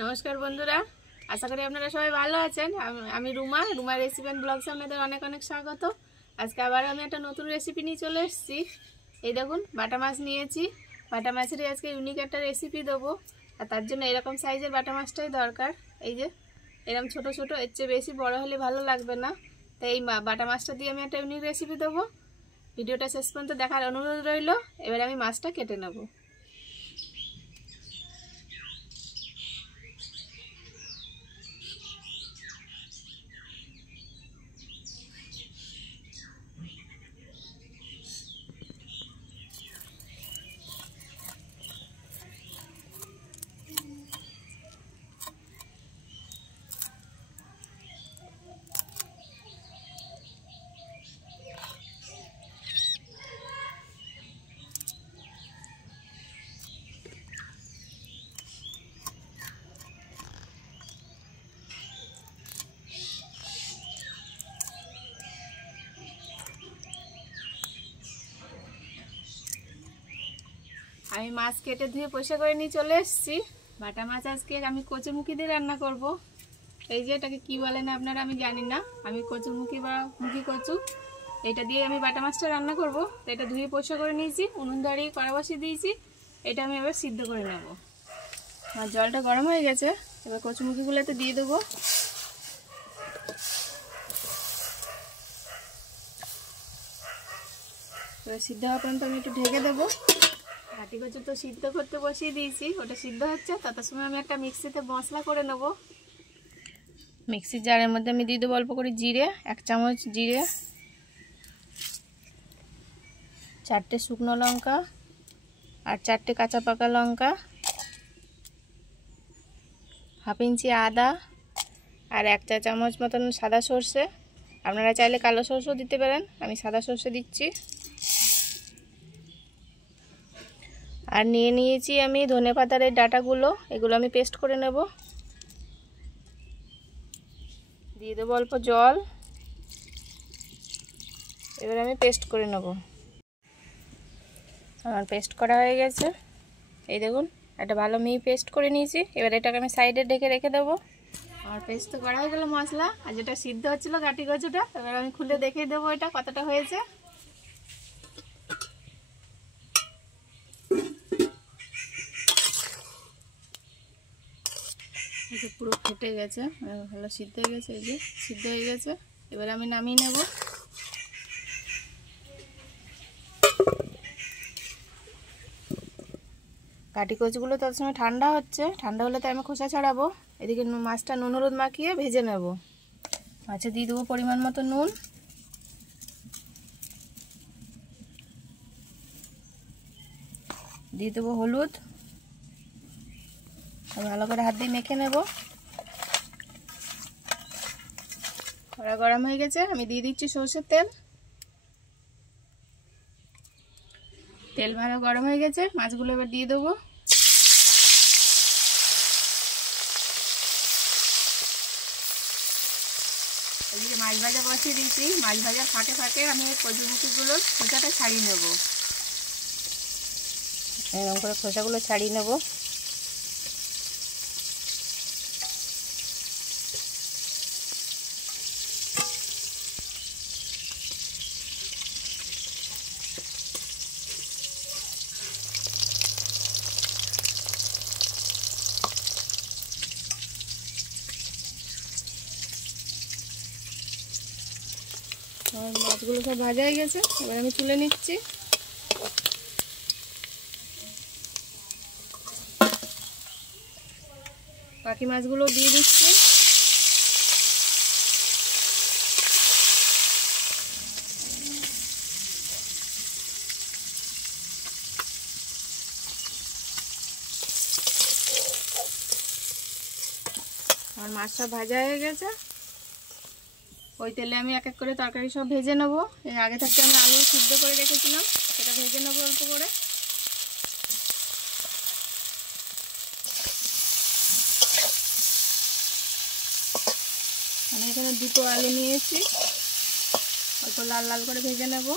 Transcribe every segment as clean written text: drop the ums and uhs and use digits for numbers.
নমস্কার বন্ধুরা, আশা করি আপনারা সবাই ভালো আছেন। আমি রুমা রেসিপি অ্যান্ড ব্লগসে আপনাদের অনেক অনেক স্বাগত। আজকে আবার আমি একটা নতুন রেসিপি নিয়ে চলে এসেছি। এই দেখুন, বাটা মাছ নিয়েছি। বাটা মাছেরই আজকে ইউনিক একটা রেসিপি দেবো, আর তার জন্য এরকম সাইজের বাটা মাছটাই দরকার। এই যে এরকম ছোট ছোট, এর চেয়ে বেশি বড় হলে ভালো লাগবে না। তাই এই বাটা মাছটা দিয়ে আমি একটা ইউনিক রেসিপি দেবো। ভিডিওটা শেষ পর্যন্ত দেখার অনুরোধ রইল। এবার আমি মাছটা কেটে নেব। আমি মাছ কেটে ধুয়ে পরিষ্কার করে নিয়ে চলে এসেছি। বাটা মাছ আজকে আমি কচুমুখি দিয়ে রান্না করব। এই যে এটাকে কি বলেন আপনারা আমি জানি না, আমি কচুমুখি বা মুখি কচু, এটা দিয়ে আমি বাটা মাছটা রান্না করব। তো এটা ধুয়ে পরিষ্কার করে নিয়েছি, উনুন ধরিয়ে কড়া বসিয়ে দিয়েছি। এটা আমি এবার সিদ্ধ করে নেব। আর জলটা গরম হয়ে গেছে, এবার কচুমুখিগুলোতে দিয়ে দেবো। এবার সিদ্ধ হওয়া পর্যন্ত আমি একটু ঢেকে দেবো। ঘাটি কচু তো সিদ্ধ করতে বসিয়ে দিয়েছি, ওটা সিদ্ধ হচ্ছে। তত সময় আমি একটা মিক্সিতে মশলা করে নেব। মিক্সির জারের মধ্যে আমি দিয়ে দেবো অল্প করে জিরে, 1 চামচ জিরে, 4টে শুকনো লঙ্কা আর 4টে কাঁচা পাকা লঙ্কা, হাফ ইঞ্চি আদা আর 1 চা চামচ মতন সাদা সর্ষে। আপনারা চাইলে কালো সর্ষেও দিতে পারেন, আমি সাদা সর্ষে দিচ্ছি। আর নিয়ে নিয়েছি আমি ধনে পাতার এই ডাঁটাগুলো, এগুলো আমি পেস্ট করে নেব। দিয়ে দেবো অল্প জল, এবার আমি পেস্ট করে নেব। আমার পেস্ট করা হয়ে গেছে, এই দেখুন একটা ভালো মিহি পেস্ট করে নিয়েছি। এবার এটাকে আমি সাইডে ঢেকে রেখে দেবো। আমার পেস্ট তো করা হয়ে গেল মশলা, আর যেটা সিদ্ধ হচ্ছিলো ঘাটি কচুটা, এবার আমি খুলে দেখিয়ে দেবো এটা কতটা হয়েছে। এটা পুরো ফেটে গেছে, ভালো সিদ্ধ হয়ে গেছে। এই যে সিদ্ধ হয়ে গেছে, এবার আমি নামিয়ে নেব। ঘাটি কচুগুলো তত সময় ঠান্ডা হচ্ছে, ঠান্ডা হলে তো আমি খোসা ছাড়াবো। এদিকে মাছটা নুন হলুদ মাখিয়ে ভেজে নেব। মাছে দিয়ে দেবো পরিমাণ মতো নুন, দিয়ে দেবো হলুদ, ভালো করে হাত দিয়ে মেখে নেব। কড়া গরম হয়ে গেছে, আমি দিয়ে দিচ্ছি সরষের তেল। তেল ভালো গরম হয়ে গেছে, মাছগুলো এবার দিয়ে দেবো। এদিকে মাছ ভাজা বসিয়ে দিয়েছি, মাছ ভাজার ফাঁকে ফাঁকে আমি কচুমুখিগুলোর খোসাটা ছাড়িয়ে নেব। এরকম করে খোসাগুলো ছাড়িয়ে নেব। মাছগুলো সব ভাজা হয়ে গেছে, এবার আমি তুলে নিচ্ছি। বাকি মাছগুলো দিয়ে দিচ্ছি। আমার মাছ সব ভাজা হয়ে গেছে, ওই তেলে আমি এক এক করে তরকারি সব ভেজে নেবো। এর আগে থাকতে আমি আলু সিদ্ধ করে রেখেছিলাম, সেটা ভেজে নেবো অল্প করে। আমি এখানে 2টো আলু নিয়েছি, অল্প লাল লাল করে ভেজে নেব।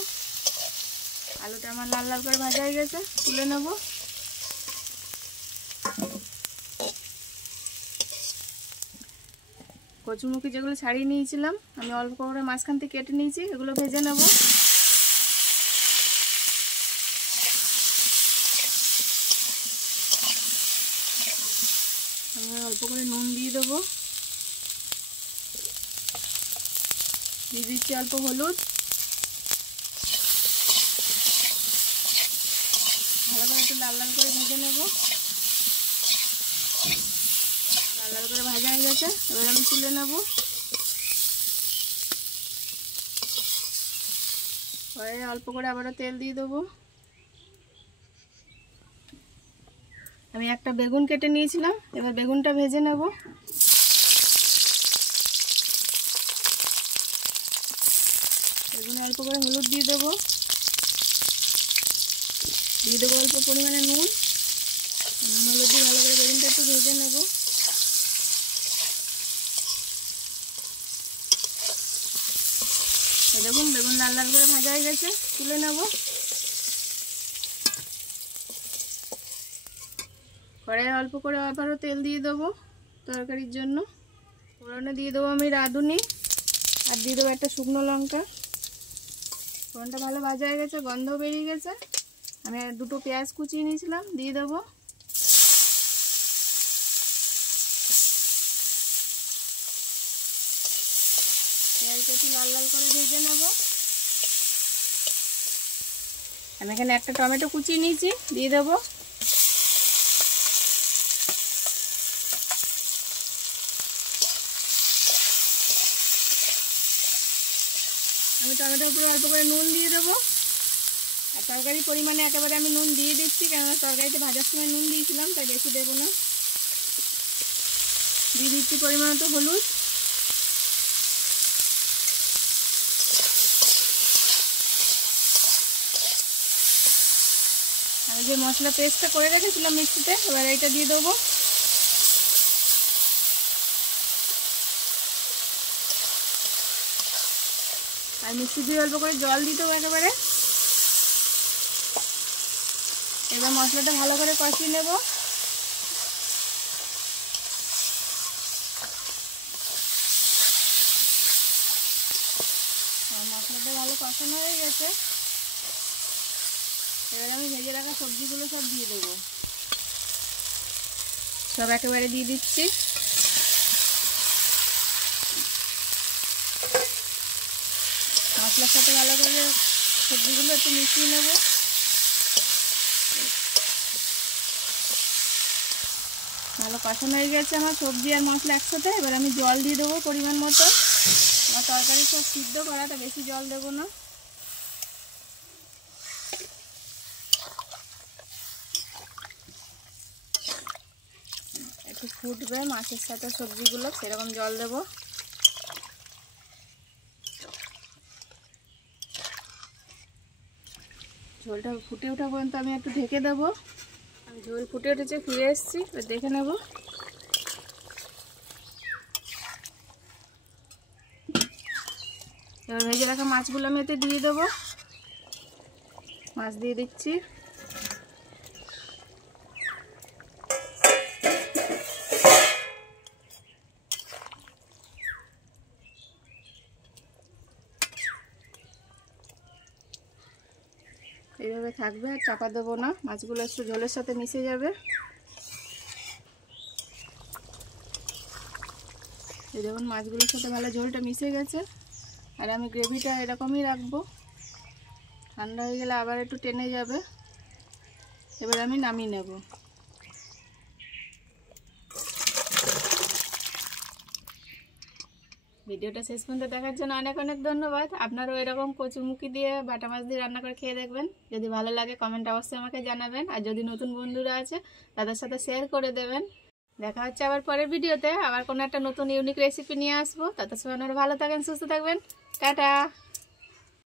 আলুটা আমার লাল লাল করে ভাজা হয়ে গেছে, তুলে নেব। কচুরমুখী যেগুলো ছাড়িয়ে নিয়েছিলাম আমি অল্প করে মাঝখান থেকে কেটে নিয়েছি, এগুলো ভেজে নেব। আমি অল্প করে নুন দিয়ে দেবো, দিয়ে দিচ্ছি অল্প হলুদ। ভালো করে একটু লাল লাল করে ভেজে নেব। লাল লাল করে ভাজা হয়ে গেছে, এবার আমি তুলে নেব। পরে অল্প করে আবারও তেল দিয়ে দেবো। আমি একটা বেগুন কেটে নিয়েছিলাম, এবার বেগুনটা ভেজে নেব। বেগুনে অল্প করে হলুদ দিয়ে দেবো, দিয়ে দেবো অল্প পরিমাণে নুন। হলুদ দিয়ে ভালো করে বেগুনটা একটু ভেজে নেব। দেখুন বেগুন লাল লাল করে ভাজা হয়ে গেছে, তুলে নেব। কড়াইয়ে অল্প করে আবারও তেল দিয়ে দেবো তরকারির জন্য। ফোড়নে দিয়ে দেবো আমি রাঁধুনি, আর দিয়ে দেবো একটা শুকনো লঙ্কা। ফোড়নটা ভালো ভাজা হয়ে গেছে, গন্ধ বেরিয়ে গেছে। আমি দুটো পেঁয়াজ কুচিয়ে নিয়েছিলাম, দিয়ে দেবো। পেঁয়াজটা একটু লাল লাল করে ভেজে নেব। আমি এখানে একটা টমেটো কুচিয়ে নিয়েছি, দিয়ে দেবো। আমি টমেটোর উপরে অল্প করে নুন দিয়ে দেবো। আর তরকারির পরিমাণে একেবারে আমি নুন দিয়ে দিচ্ছি, কেননা তরকারিতে ভাজার সময় নুন দিয়েছিলাম, তাই বেশি দেবো না। দিয়ে দিচ্ছি পরিমাণ মতো হলুদ। আমি যে মশলা পেস্টটা করে রেখেছিলাম মিক্সিতে, এবার এইটা দিয়ে দেবো। আর মিক্সি দিয়ে অল্প করে জল দিয়ে দেবো একেবারে। এবার মশলাটা ভালো করে কষিয়ে নেব। মশলাটা ভালো কষানো হয়ে গেছে, এবার আমি ভেজে রাখা সবজিগুলো সব দিয়ে দেবো। সব একেবারে দিয়ে দিচ্ছি। মশলার সাথে ভালো করে সবজিগুলো একটু মিশিয়ে নেব। ভালো কষানো হয়ে গেছে আমার সবজি আর মশলা একসাথে। এবার আমি জল দিয়ে দেবো পরিমাণ মতো। আমার তরকারি সব সিদ্ধ করা, তা বেশি জল দেবো না। একটু ফুটবে মাছের সাথে সবজিগুলো, সেরকম জল দেবো। ঝোলটা ফুটে ওঠা পর্যন্ত আমি একটু ঢেকে দেবো। ঝোল ফুটে উঠেছে, ফিরে এসেছি, এবার দেখে নেব। এবার ভেজে রাখা মাছগুলো আমি এতে দিয়ে দেবো। মাছ দিয়ে দিচ্ছি। এইভাবে থাকবে, আর চাপা দেবো না, মাছগুলো একটু ঝোলের সাথে মিশে যাবে। এই দেখুন মাছগুলোর সাথে ভালো ঝোলটা মিশে গেছে। আর আমি গ্রেভিটা এরকমই রাখবো, ঠান্ডা হয়ে গেলে আবার একটু টেনে যাবে। এবার আমি নামিয়ে নেব। ভিডিওটা শেষ পর্যন্ত দেখার জন্য অনেক অনেক ধন্যবাদ। আপনারাও এরকম কচুরমুখী দিয়ে বাটা মাছ দিয়ে রান্না করে খেয়ে দেখবেন। যদি ভালো লাগে কমেন্ট অবশ্যই আমাকে জানাবেন, আর যদি নতুন বন্ধুরা আছে তাদের সাথে শেয়ার করে দেবেন। দেখা হচ্ছে আবার পরের ভিডিওতে, আবার কোনো একটা নতুন ইউনিক রেসিপি নিয়ে আসবো। তত সময় আপনারা ভালো থাকেন, সুস্থ থাকবেন। টাটা।